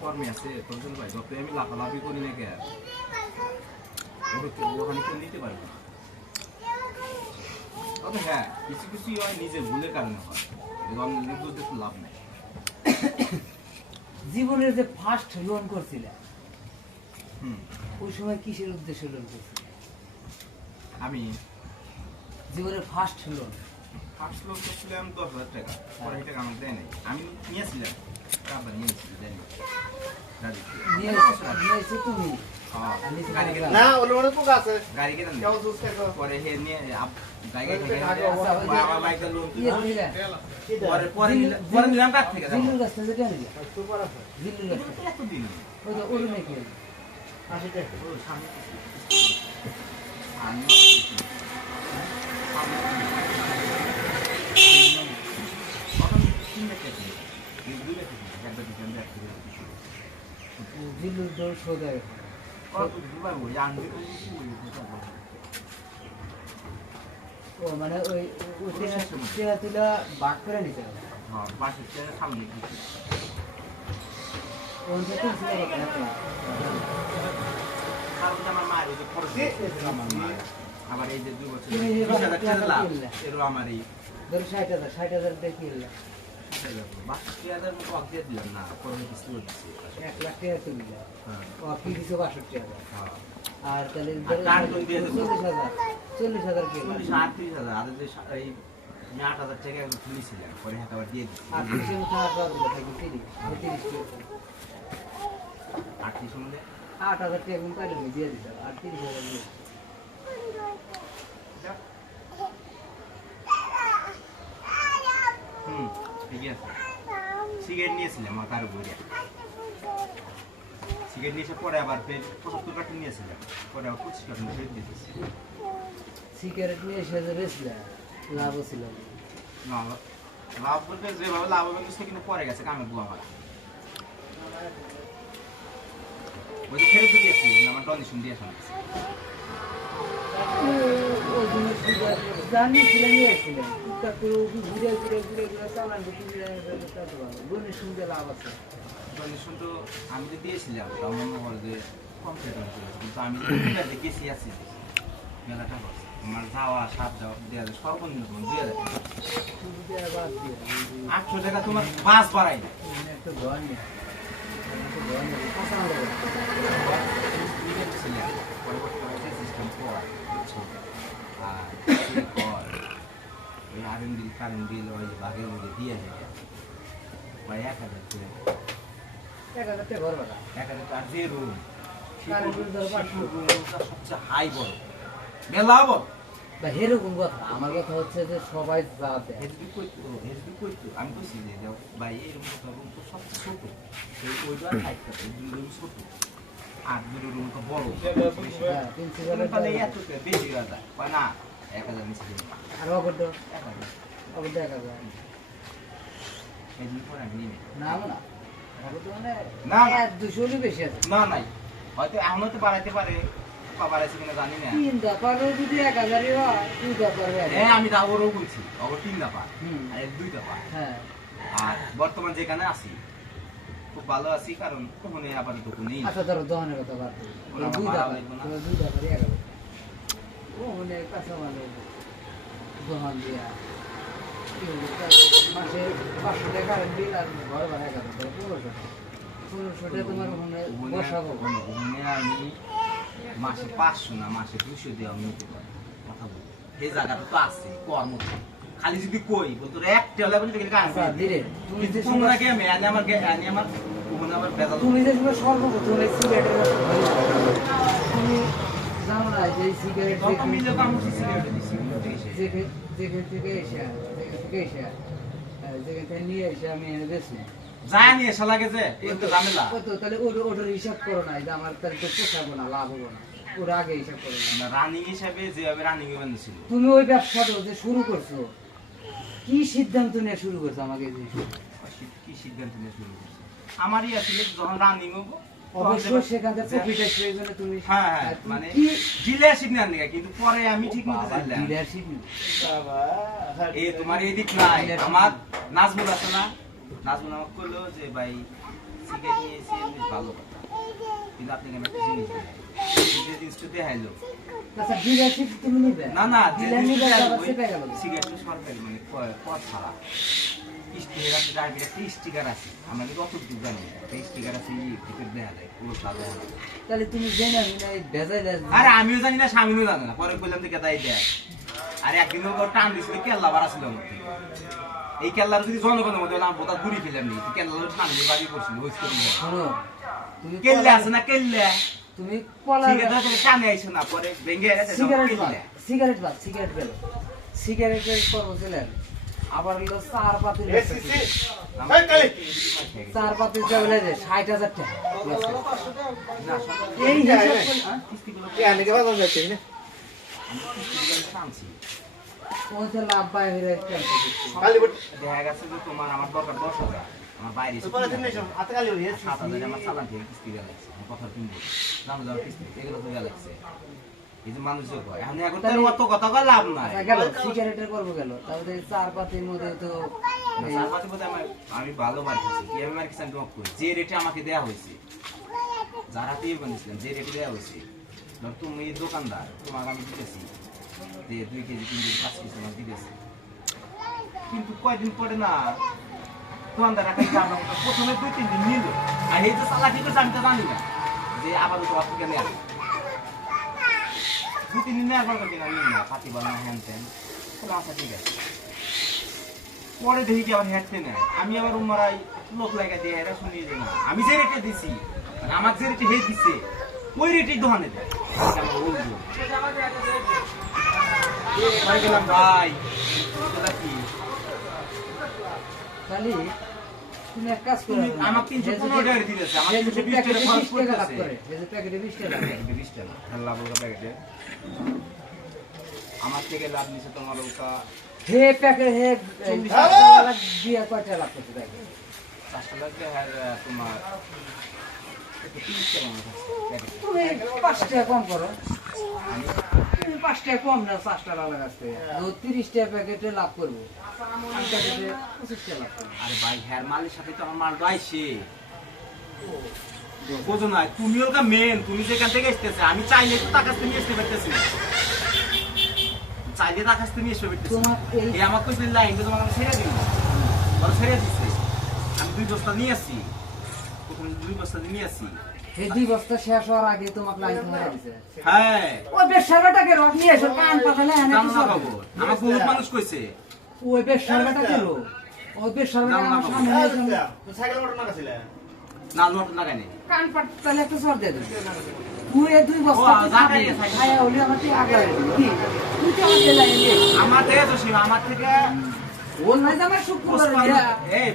কর্মে আছে তোর ভাই যত আমি লাফালাফি করি না কে ওখানে কেউ নিতে পারবে না। তবে হ্যাঁ কিছু কিছু হয় নিজে ভুলের কারণে হয়, বুঝতে তো লাভ নেই। জীবনের যে ফার্স্ট লোন করছিলে ওই সময় কিসের উদ্দেশ্যে লোন করছিলে? আমি জীবনের ফার্স্ট লোন করছিলাম 10,000 টাকা, পরে টাকা আমার দেয় নাই, আমি নিয়েছিলাম তারপর নিয়েছি দেয় তুমি না ওর মনে পোকা আছে গাড়ি কেন পরে হে নিয়ে জায়গা থেকে আমার বাইকটা লোন পরে পরে নিলাম কাছ থেকে জিল্লুর কাছ থেকে কেন নিলে? জিল্লুর কাছ থেকে এতদিন ওই তো ওর নাকি 80 টাকা ও সামনে আমি জিল্লুর দৌড় সোজায় ও মানে ওই চেনা তুলা বাক করে নিতে হবে। সামনে আমার মায়ের এই যে খরচ আমার মায়ের আবার এই যে 2 বছর 20,000 টাকা লাভ এর আমার এই ধরো 60,000 দিয়ে কিনলে 60,000 মতো অর্ধেক দিলাম না পরে কিছু দিচ্ছি 1 লাখ টাকা কিনলে ও কি দিছো 62,000 আর তাহলে 40,000 কিলো 38,000 আর যে এই 8,000 টাকা একটু তুলেছিলাম পরে হাতে আবার দিয়ে দিচ্ছি 38 মতো আসবে থাকি 30 38 মধ্যে 8,000 টাকা এখন পাইলে দিয়ে দিতে 38,000 দিয়ে ঠিকই আছে। সিগারেট নিয়েছিলাম আমার কারো বইয়া, সিগারেট নিয়েছে পরে আবার ফের 75 কার্টুন নিয়েছিলাম, পরে আবার 25 কার্টুন ফেরত দিয়েছি। সিগারেট নিয়ে এসে যে বেচলে লাভও ছিল না, লাভ বলতে যেভাবে লাভ হবে কিন্তু পরে গেছে কামে বুয়া আমার ওই যে ফেরত দিয়েছি আমার ডনেশন দিয়ে আসলাম। জানি ছিলেন নিয়েছিলেন তারপরে ঘুরে ঘুরে ঘুরে ঘুরে চালান ডোনেশন দিয়ে লাভ আছে। ডনেশন তো আমি তো দিয়েছিলাম তাও মনে হয় যে কম ফেরত দিয়েছি, কিন্তু আমি দেখেছি আছি মেলাটা আমার যাওয়া সাপ যাওয়া দেওয়া যায় সর্বনিম্ন 2,000 টাকা 800 টাকা তোমার বাস বাড়াই না একটু ঘর নেই সিস্টেম কর আর ওই আরেন বিল কারেন্ট বিল ওই যে বাঘের মধ্যে দিয়ে যায় প্রায় 1,000 করে 1,000 টাকা ঘর ভাড়া 1,000 আর যে রুম কারেন্ট বিল ধরো 500 সবচেয়ে হাই বড় মেলা বড় বা এরকম কথা। আমার কথা হচ্ছে যে সবাই যা দেয় হেসবি কইতো আমি কইছি যে ভাই এই রুম তো সবচেয়ে ছোট এই ওইটা হাইটটা এই দুই রুম ছোট আর দুই রুম তো বড় হ্যাঁ 300 তাহলে এত বেশি হয়ে যায় বা না 1,000 নিচে আর অবদ্য 1,000 এই দিন পরে আমি নিই না না অবদ্য মানে না 200 বেশি আছে না নাই হয়তো এমনও তো বাড়াইতে পারে বাড়াইছে কিনা জানি না 3 দফারও যদি 1,000 হয় 2 দফার হ্যাঁ আমি তা ওরও বলছি অবর 3 দফা আর 2 দফা হ্যাঁ আর বর্তমান যেখানে আছি খুব ভালো আছি কারণ ওখানে আবার তো নেই। আচ্ছা ধরো দহনের কথা বাদ দিই 2 দফা 2 দফার 11 ওখানে কাঁচা মাল দহন দিয়া মাসে 500 টাকা কারেন্ট বিল আর ঘর ভাড়া 11 টাকা 1500 টাকা তোমার ওখানে বসাবো ওখানে আমি মাসে 500 না মাসে 200 দিয়ে আমি নিতে পারি কথা বলি এই জায়গাটা তো আছে কর্ম খালি যদি কই বলতো একটা লেভেল থেকে কাজ ধীরে তুমি যে তোমরা কি আমি আমার ওখানে আমার বেজাল তুমি যে সময় সর্বপ্রথম এই সিগারেটের তুমি জানো না যে সিগারেট মিলে কাম সিগারেট দিছি যেখান থেকে এসে নিয়ে এসে আমি এনে বেশি জানি এসে লাগে যে এই তো ঝামেলা কত তাহলে ওটার হিসাব করো না যে আমার তাহলে তো পোষাবো না লাভ হবো না ওর আগে হিসাব করো না রানিং হিসাবে যেভাবে রানিং এ বানিয়েছিল তুমি ওই ব্যবসাটা যে শুরু করছো কি সিদ্ধান্ত নিয়ে শুরু করছো আমাকে কি সিদ্ধান্ত নিয়ে শুরু করছো আমারই আসলে যখন রানিং হবো অবশ্যই সেখান থেকে প্রফিট আসবে এই জন্য তুমি হ্যাঁ হ্যাঁ মানে ডিলারশিপ নেন না কিন্তু পরে আমি ঠিক মতো জানলাম ডিলারশিপ বাবা এই তোমার এদিক নাই আমার নাজমুল আছে না নাজমুল আমাকে কইলো যে ভাই সিগারেট নিয়েছি বেশ ভালো কথা কিন্তু আপনি কেন একটা জিনিস দিলেন যে জিনিসটা দেখাইলো আচ্ছা ডিলারশিপ তুমি নিবে না না যে ডিলার নিবে জিনিসটা আবার সেটা গেল সিগারেট সরকারি মানে কর ছাড়া স্টিকার আছে যার একটা স্টিকার আছে আমরা কিন্তু অত দূর জানি স্টিকার আছে ভিতর দেখা যায় পুরো সাদা তাহলে তুমি জেনে না বেজাইলে আরে আমিও জানি না স্বামীও জানে না পরে কইলাম যে কেদাই দেয় আর একদিন ওর টান দিছিল কেল্লা বাড়া ছিল আমার থেকে। এই কেল্লার যদি জনগণের মধ্যে আমি বোধহয় ঘুরি ফেলাম নি কেল্লার টান দিয়ে বাড়ি করছিল ওই করে শোনো তুমি কেল্লা আছে না কেল্লা তুমি কলা ঠিক আছে তুমি টানে আইছো না পরে ভেঙে গেছে সিগারেট গেল সিগারেটের পর বুঝলেন আবার হলো চার পাতিল এ সিসি এই কালি চার পাতিল চাইলে যে ৬০,০০০ টাকা না এই হিসাব করে কিস্তিগুলো কে আনে কে বাজার যাচ্ছে না টানছি ওইটা লাভ পাই হয়ে কালি বট দেখা গেছে যে তোমার আমার দরকার ১০,০০০ আমার বাইরে এসে পরে দিন এসো হাতে কালি হয়ে ৭,০০০ আমার চালান থেকে কিস্তি গেলে আমার কথা তুমি জানো যাও কিস্তি এগুলো তো গেলে এই যে মানুষ যে কয় এখন তো অত কথা কয় লাভ নাই গেল সিগারেটের করবো গেল তাহলে চার পাতির মধ্যে তো চারপাশে বোধহয় আমি ভালো মার খাচ্ছি কি আমি মার খাচ্ছি আমি তোমাকে কই যে রেটে আমাকে দেওয়া হয়েছে যার হাতে বানিয়েছিলাম যে রেটে দেওয়া হয়েছে ধর তুমি দোকানদার তোমাকে আমি দিতেছি যে 2 কেজি 3 কেজি 5 কেজি আমার দিতেছি কিন্তু কয়দিন পরে না দোকানদার একটা জামা প্রথমে 2-3 দিন নিল আর এই যে চালাকি করছে আমি তো জানি না যে আবার তোমার থেকে নেওয়া 2-3 দিন নেওয়ার পর কিনা নিল না পাতি বানানো হ্যান ত্যান আচ্ছা ঠিক আছে পরে দেখি কি আবার হেঁটতে নেয় আমি আবার উমারাই লোক লাগা দিয়ে এরা শুনিয়ে যে না আমি যে রেটে দিছি মানে আমার যে রেটে হে দিছে ওই রেটেই দোকানে দেয় আমার বলবো গেলাম ভাই এটা কি খালি তুমি এক কাজ করো আমার 315 টাকা দিয়েছে আমার 320 টাকা খরচ করতেছে এই যে প্যাকেটে 20 টাকা 20 টাকা খেলা বলকা প্যাকেটে আমার থেকে লাভ নিছে তোমার ওটা হে প্যাকেট হে 40 টাকা দিয়ে কয়টা লাভ করতে থাকে 4 লাখ টাকা তোমার 30 টাকা মনে হয় প্যাকেট তুমি 5 টাকা কম করো তুমি 5 টাকা কম না 5 টাকা লাগাতে 30 টাকা প্যাকেটে লাভ করবো আমি প্যাকেটে 25 টাকা লাভ করবো আরে ভাই হেয়ার মালের সাথে তো আমার মাল আইছে বোঝো না তুমি ওটা মেন তুমি যেখান থেকে আসতেছে আমি চাইলে তো টাকা নিয়ে আসতে পারতেছি না চাইলে টাকা নিয়ে আসতে পারতেছি তোমার এই আমার কইছিল লাইন তো তোমাকে আমি ছেড়ে দিই বড় ছেড়ে দিচ্ছে আমি 2 বস্তা নিয়ে আসি প্রথমে 2 বস্তা নিয়ে আসি এই 2 বস্তা শেষ হওয়ার আগে তোমাকে লাইন ধরে দিছে হ্যাঁ ওই বেশারাটাকে রক নিয়ে এসো কান পাতালে এনে জানো না খবর আমার বহুত মানুষ কইছে ওই বেশারাটাকে রো ওই বেশারাটা আমার সামনে এসে তো সাইকেল মোটর না কাছিলে না লোট লাগাই নেই কান পাতালে একটা সর দে তুই এই 2 বস্তা ও, যাবে, সাইকেল। আয়া ওলি আমার থেকে আগে কি তুই তো আমাকে লাইন দে আমার থেকে তো সীমা আমার থেকে ওর নাই আমার শুক্রবার দিয়া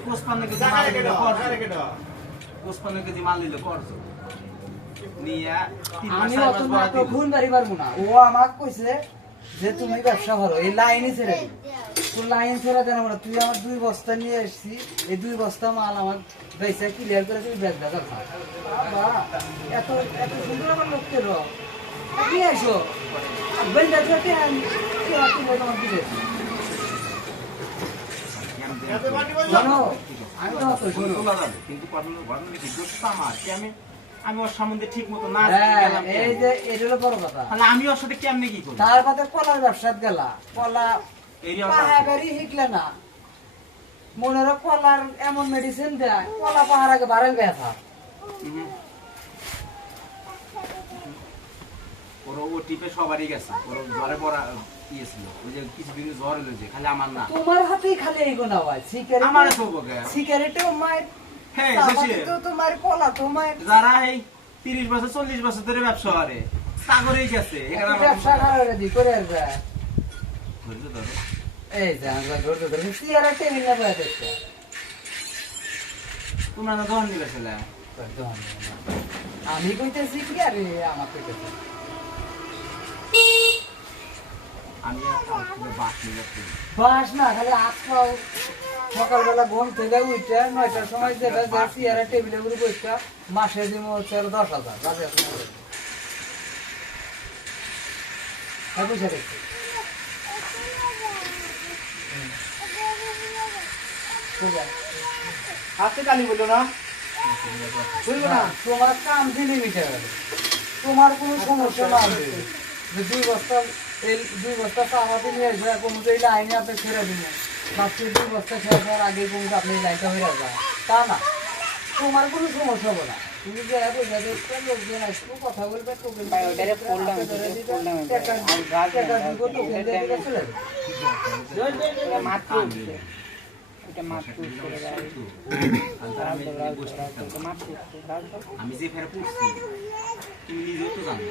55 কেজি টাকা মাল রেখে নিল দাও টাকা করছো রেখে দাও 55 কেজি মাল নিল করছো নিয়া 3 মাস আমি 4 অত মাস না পরে তো গুণ বাড়ি পারবো না ও আমাকে কইছে যে তুমি ব্যবসা করো এই লাইনই ছেড়ে দিই তো লাইন ছেড়ে দেন আমরা তুই আমার 2 বস্তা নিয়ে এসেছি এই 2 বস্তা মাল আমার বেচে ক্লিয়ার করে তুমি ব্যাগ দাদা বাবা এত এত সুন্দর আমার লোককে রো নিয়ে এসো বেন্দা থেকে আমি কি রাখি বলে আমার দিবে এত বাটি বল জানো আমি তো অত শোনো তোলা যাবে কিন্তু ঘটনা কি দোষটা আমার কি আমি ওর সম্বন্ধে ঠিক মতো না হ্যাঁ, গেলাম এই যে এটা হলো বড় কথা তাহলে আমি ওর সাথে কেমনে কি করব তার কথা কলার ব্যবসাত গেলা কলা এরিয়া পাহাড়ি হিকলে না মনে হয় কলার এমন মেডিসিন দেয় কলা পাহাড় আগে বাড়াই ব্যথা ওর ও টিপে সবারই গেছে ওর জ্বরে পড়া ইয়েছিল ওই যে কিছুদিন জ্বর হলো যে খালি আমার না তোমার হাতেই খালি এই গোনা হয় আমার তো বকে সিগারেটেও মায়ের হ্যাঁ তো তোমার কলা তোমার যারা এই 30 বছর 40 বছর ধরে ব্যবসা করে সাগরেই গেছে এখানে আমার ব্যবসা করে দি করে আর যায় ধৈর্য ধরো এই যে আমরা ধরতে ধরে সিগারেটে নিয়ে বসে দেখতে তোমরা না দহন নিবে ছেলে আমি কইতেছি কি আরে আমার কইতেছি আমি আর বাস নিয়ে বাস না খালি আখ পাও সকালবেলা ঘুম থেকে উঠে 9টার সময় যেটা যা চেয়ারে টেবিলে করে বসে মাসে দিব হচ্ছে 10,000 বাজে আছে না? হ্যাঁ বুঝে দেখছি হাতে কালি বললো না বুঝলো না তোমার কাম দিলে মিটে গেল তোমার কোনো সমস্যা না হবে যে 2 বস্তা এই 2 বস্তা চাপাতি নিয়ে এসে কোনো এই লাইনে আপনি ছেড়ে দিন মাত্র 2 বস্তা ছেড়ে দেওয়ার আগে কিন্তু আপনি এই লাইনটা হয়ে যায় তা না তোমার কোনো সমস্যা হবে না তুমি যে বোঝা দেখতে লোকজন আসবো কথা বলবে তোকে আমি যে ফেরে পড়ছি তুমি নিজেও তো জানো